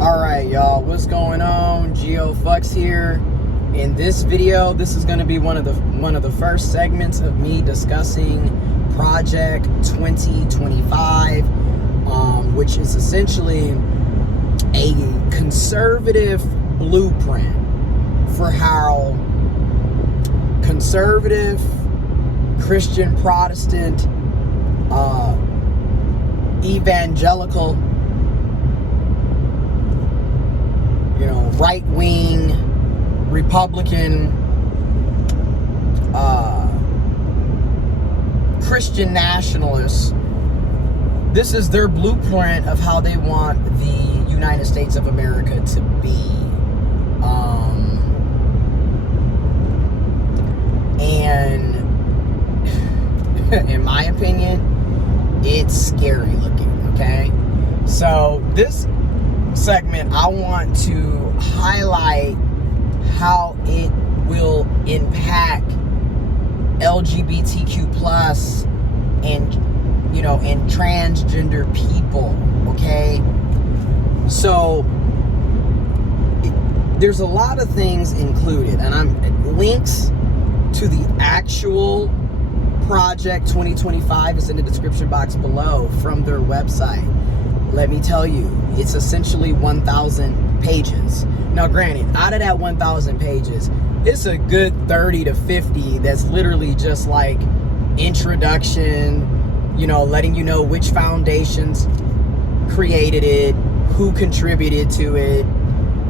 Alright, y'all, what's going on? GeoFux here. In this video, this is going to be one of the first segments of me discussing Project 2025, which is essentially a conservative blueprint for how conservative, Christian, Protestant, evangelical, right-wing, Republican, Christian nationalists, this is their blueprint of how they want the United States of America to be. And in my opinion, it's scary looking, okay? So this segment, I want to highlight how it will impact LGBTQ plus and transgender people, okay? So there's a lot of things included, and links to the actual Project 2025 is in the description box below from their website. Let me tell you, it's essentially 1,000 pages. Now, granted, out of that 1,000 pages, it's a good 30 to 50 that's literally just like introduction, letting you know which foundations created it, who contributed to it.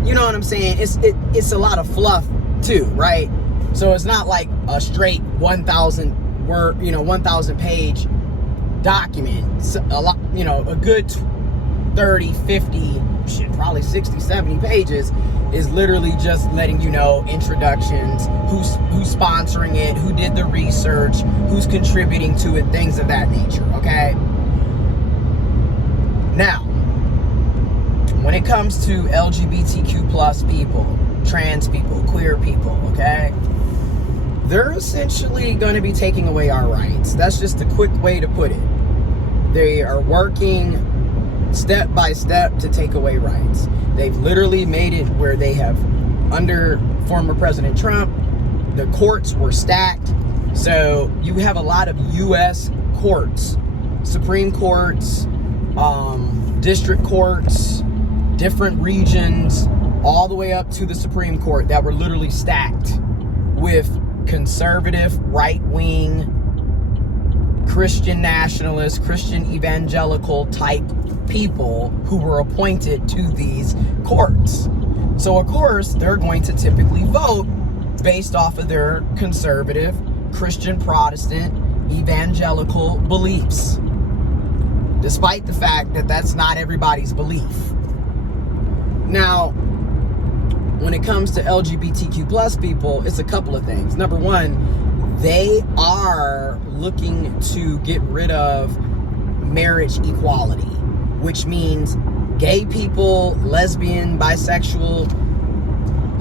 You know what I'm saying? It's a lot of fluff too, right? So it's not like a straight 1,000 word, 1,000 page document. It's a lot, a good 30, 50, probably 60, 70 pages is literally just letting you know introductions, who's sponsoring it, who did the research, who's contributing to it, things of that nature, okay? Now, when it comes to LGBTQ plus people, trans people, queer people, okay? They're essentially going to be taking away our rights. That's just a quick way to put it. They are working step by step to take away rights. They've literally made it where they have, under former President Trump, the courts were stacked. So you have a lot of U.S. courts, Supreme Courts, district courts, different regions, all the way up to the Supreme Court that were literally stacked with conservative, right-wing, Christian nationalist, Christian evangelical type people who were appointed to these courts. So of course, they're going to typically vote based off of their conservative, Christian, Protestant, evangelical beliefs, despite the fact that that's not everybody's belief. Now, when it comes to LGBTQ plus people, it's a couple of things. Number one, they are looking to get rid of marriage equality, which means gay people, lesbian, bisexual,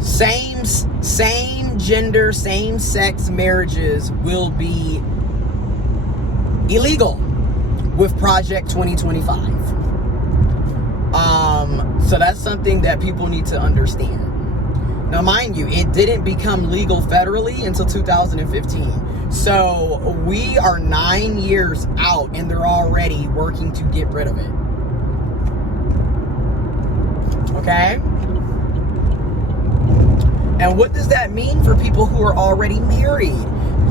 same gender, same sex marriages will be illegal with Project 2025. So that's something that people need to understand. Now, mind you, it didn't become legal federally until 2015. So we are 9 years out and they're already working to get rid of it. Okay? And what does that mean for people who are already married?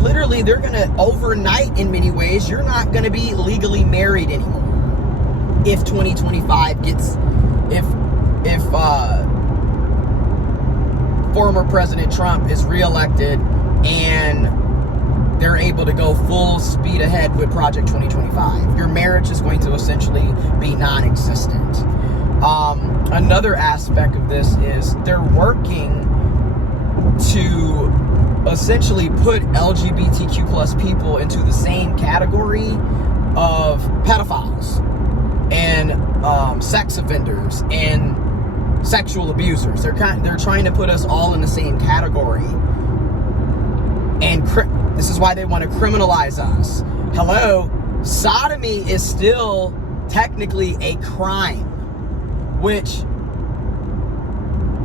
Literally, they're going to, overnight in many ways, you're not going to be legally married anymore. If 2025 gets, if former President Trump is reelected and they're able to go full speed ahead with Project 2025, your marriage is going to essentially be non-existent. Another aspect of this is they're working to essentially put LGBTQ plus people into the same category of pedophiles and sex offenders and sexual abusers. They're trying to put us all in the same category, and this is why they want to criminalize us. Hello, sodomy is still technically a crime, which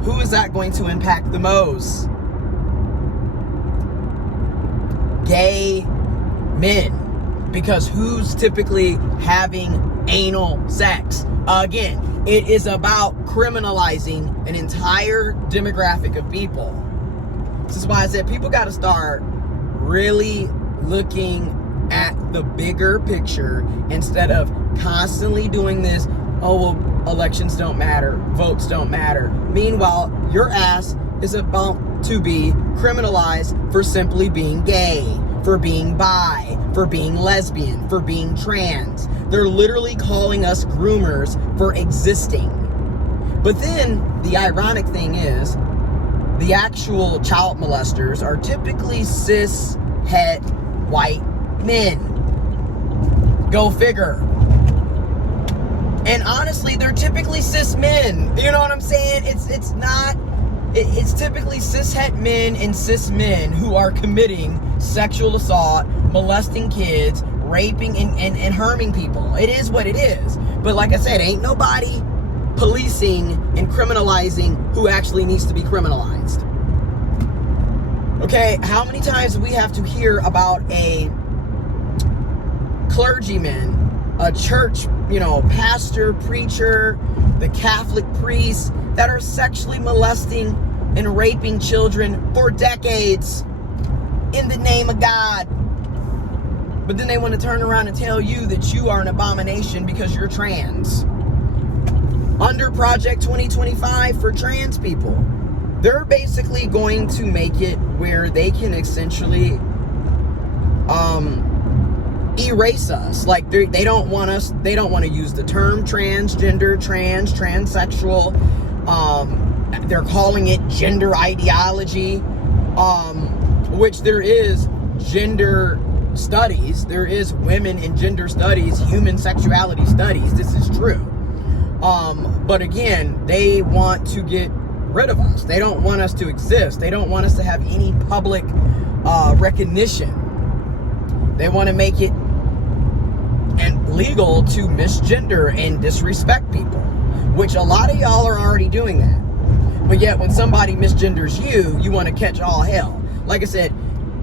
who is that going to impact the most? Gay men. Because who's typically having anal sex? Again, it is about criminalizing an entire demographic of people. This is why I said people got to start really looking at the bigger picture instead of constantly doing this, oh, well, elections don't matter, votes don't matter. Meanwhile, your ass is about to be criminalized for simply being gay, for being bi, for being lesbian, for being trans. They're literally calling us groomers for existing. But then the ironic thing is, the actual child molesters are typically cis, het, white men. Go figure. And honestly, they're typically cis men. You know what I'm saying? It's typically cis het men and cis men who are committing sexual assault, molesting kids, raping and harming people. It is what it is. But like I said, ain't nobody policing and criminalizing who actually needs to be criminalized. Okay, how many times do we have to hear about a clergyman, a church, pastor, preacher, the Catholic priests that are sexually molesting and raping children for decades in the name of God? But then they want to turn around and tell you that you are an abomination because you're trans. Under Project 2025 for trans people, they're basically going to make it where they can essentially erase us. Like they don't want to use the term transgender, transsexual. They're calling it gender ideology, which there is gender studies. There is women in gender studies, human sexuality studies. This is true. But again, they want to get rid of us. They don't want us to exist. They don't want us to have any public recognition. They want to make it legal to misgender and disrespect people, which a lot of y'all are already doing that. But yet when somebody misgenders you, you want to catch all hell. Like I said,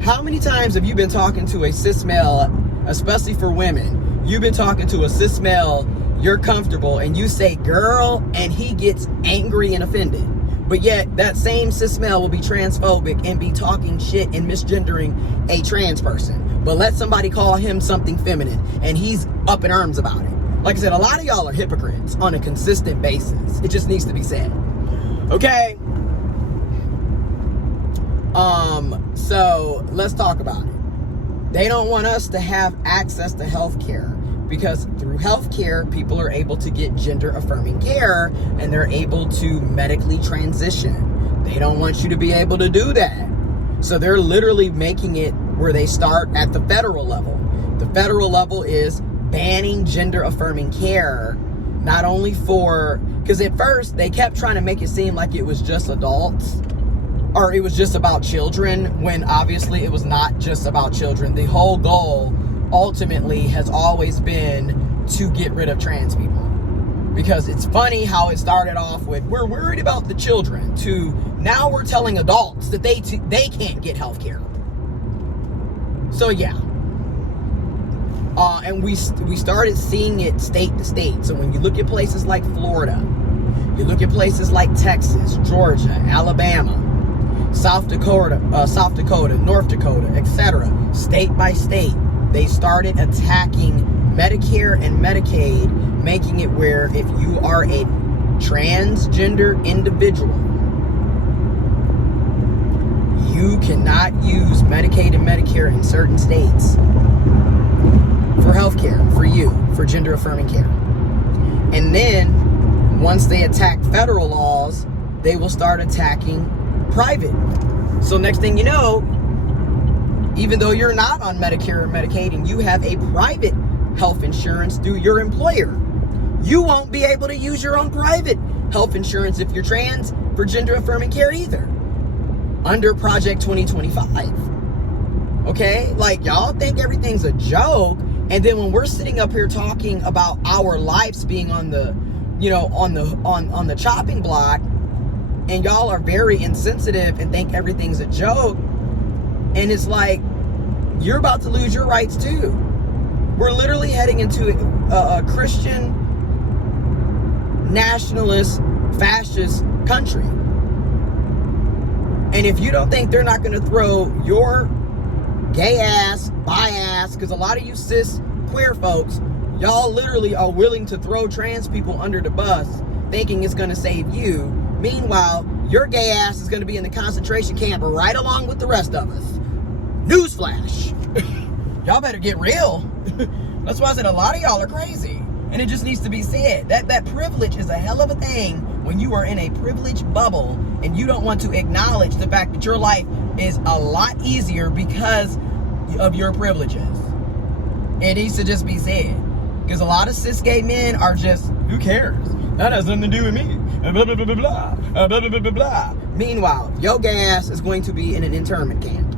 how many times have you been talking to a cis male, especially for women? You've been talking to a cis male, you're comfortable, and you say girl, and he gets angry and offended. But yet that same cis male will be transphobic and be talking shit and misgendering a trans person. But let somebody call him something feminine and he's up in arms about it. Like I said, a lot of y'all are hypocrites on a consistent basis. It just needs to be said. Okay? So let's talk about it. They don't want us to have access to health care because through health care, people are able to get gender affirming care and they're able to medically transition. They don't want you to be able to do that. So they're literally making it where they start at the federal level. The federal level is banning gender affirming care, not only for, because at first they kept trying to make it seem like it was just adults or it was just about children, when obviously it was not just about children. The whole goal ultimately has always been to get rid of trans people. Because it's funny how it started off with, we're worried about the children, to now we're telling adults that they can't get health care. So yeah. And we started seeing it state to state. So when you look at places like Florida, you look at places like Texas, Georgia, Alabama, South Dakota, North Dakota, etc., state by state, they started attacking Medicare and Medicaid, making it where if you are a transgender individual, you cannot use Medicaid and Medicare in certain states for health care, for you, for gender affirming care. And then once they attack federal laws, they will start attacking private. So next thing you know, even though you're not on Medicare or Medicaid and you have a private health insurance through your employer, you won't be able to use your own private health insurance if you're trans for gender affirming care either. Under Project 2025. Okay? Like, y'all think everything's a joke, and then when we're sitting up here talking about our lives being on the, on the chopping block, and y'all are very insensitive and think everything's a joke. And it's like, you're about to lose your rights too. We're literally heading into a Christian, nationalist, fascist country. And if you don't think they're not going to throw your gay ass, bi ass, because a lot of you cis queer folks, y'all literally are willing to throw trans people under the bus thinking it's going to save you. Meanwhile, your gay ass is going to be in the concentration camp right along with the rest of us. Newsflash. Y'all better get real. That's why I said a lot of y'all are crazy. And it just needs to be said. That privilege is a hell of a thing when you are in a privileged bubble and you don't want to acknowledge the fact that your life is a lot easier because of your privileges. It needs to just be said. Because a lot of cis gay men are just, who cares? That has nothing to do with me. Blah, blah, blah, blah, blah. Blah, blah, blah, blah, blah. Meanwhile, your gay ass is going to be in an internment camp.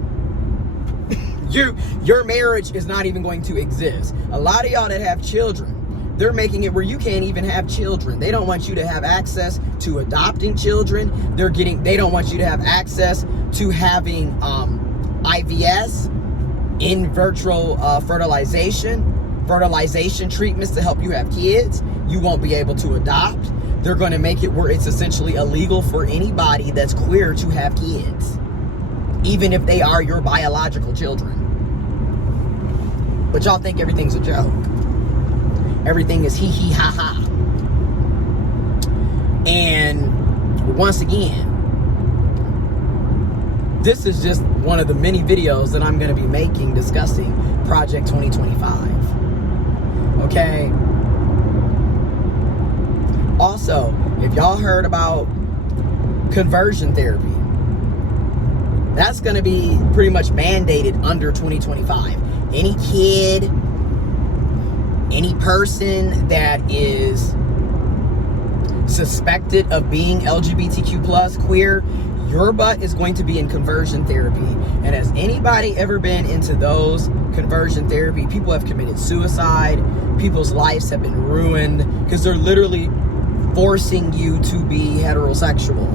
Your marriage is not even going to exist. A lot of y'all that have children, they're making it where you can't even have children. They don't want you to have access to adopting children. They don't want you to have access to having IVS, in vitro fertilization treatments to help you have kids. You won't be able to adopt. They're going to make it where it's essentially illegal for anybody that's queer to have kids, even if they are your biological children. But y'all think everything's a joke. Everything is hee hee ha ha. And once again, this is just one of the many videos that I'm going to be making discussing Project 2025. Okay? Also, if y'all heard about conversion therapy, that's going to be pretty much mandated under 2025. Any kid, any person that is suspected of being LGBTQ plus queer, your butt is going to be in conversion therapy. And has anybody ever been into those conversion therapy? People have committed suicide. People's lives have been ruined because they're literally forcing you to be heterosexual.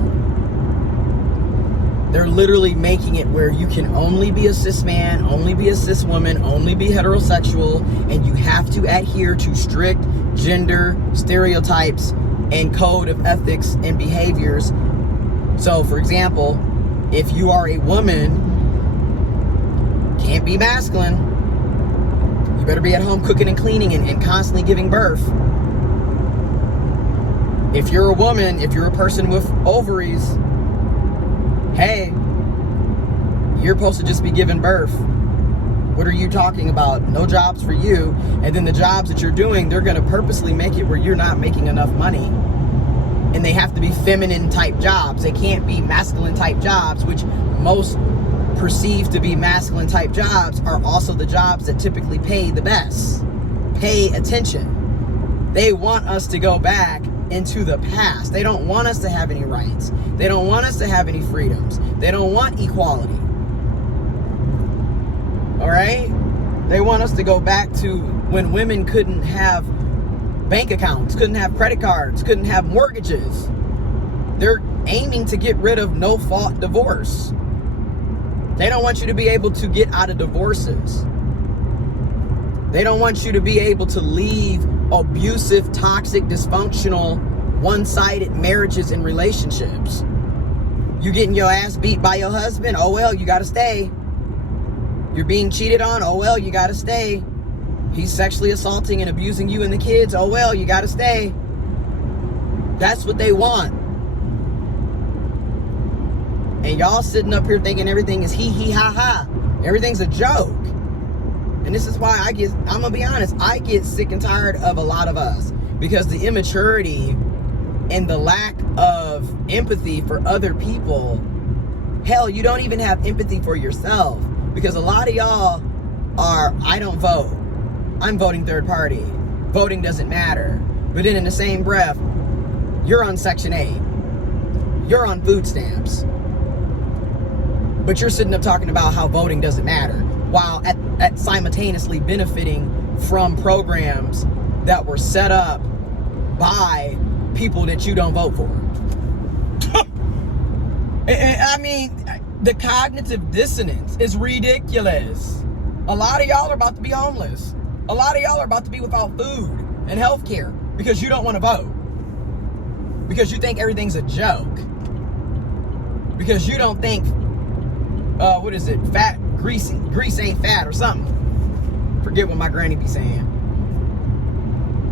They're literally making it where you can only be a cis man, only be a cis woman, only be heterosexual, and you have to adhere to strict gender stereotypes and code of ethics and behaviors. So, for example, if you are a woman, can't be masculine. You better be at home cooking and cleaning and constantly giving birth. If you're a woman, if you're a person with ovaries, hey, you're supposed to just be giving birth. What are you talking about? No jobs for you. And then the jobs that you're doing, they're going to purposely make it where you're not making enough money. And they have to be feminine type jobs. They can't be masculine type jobs, which most perceive to be masculine type jobs are also the jobs that typically pay the best. Pay attention. They want us to go back into the past. They don't want us to have any rights. They don't want us to have any freedoms. They don't want equality. All right? They want us to go back to when women couldn't have bank accounts, couldn't have credit cards, couldn't have mortgages. They're aiming to get rid of no-fault divorce. They don't want you to be able to get out of divorces. They don't want you to be able to leave abusive, toxic, dysfunctional, one-sided marriages and relationships. You getting your ass beat by your husband? Oh well, you gotta stay. You're being cheated on? Oh well, you gotta stay. He's sexually assaulting and abusing you and the kids? Oh well, you gotta stay. That's what they want. And y'all sitting up here thinking everything is hee hee ha ha. Everything's a joke. And this is why I'm gonna be honest, I get sick and tired of a lot of us. Because the immaturity and the lack of empathy for other people, hell, you don't even have empathy for yourself. Because a lot of y'all are, I don't vote. I'm voting third party. Voting doesn't matter. But then in the same breath, you're on Section 8. You're on food stamps. But you're sitting up talking about how voting doesn't matter, while at simultaneously benefiting from programs that were set up by people that you don't vote for. I mean, the cognitive dissonance is ridiculous. A lot of y'all are about to be homeless. A lot of y'all are about to be without food and health care because you don't want to vote. Because you think everything's a joke. Because you don't think, what is it? Grease ain't fat or something. Forget what my granny be saying.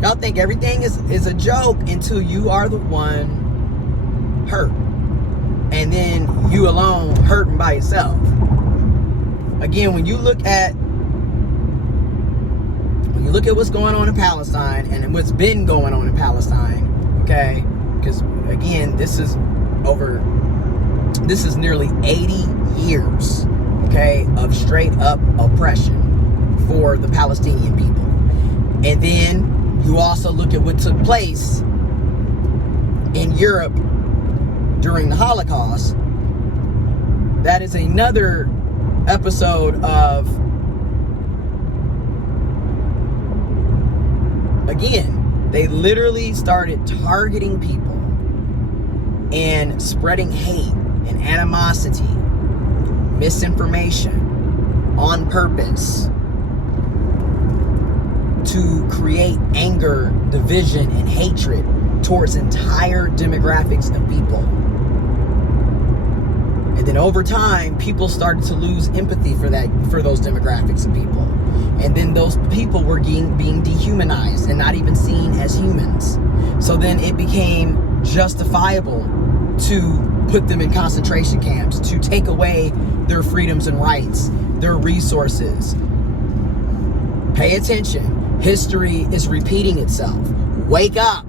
Y'all think everything is a joke until you are the one hurt. And then you alone hurting by yourself. Again, when you look at what's going on in Palestine and what's been going on in Palestine, okay? Because again, this is nearly 80 years, okay, of straight up oppression for the Palestinian people. And then you also look at what took place in Europe during the Holocaust. That is another episode of, again, they literally started targeting people and spreading hate and animosity, misinformation on purpose to create anger, division, and hatred towards entire demographics of people. And then over time, people started to lose empathy for those demographics of people. And then those people were being dehumanized and not even seen as humans. So then it became justifiable to put them in concentration camps, to take away their freedoms and rights, their resources. Pay attention. History is repeating itself. Wake up.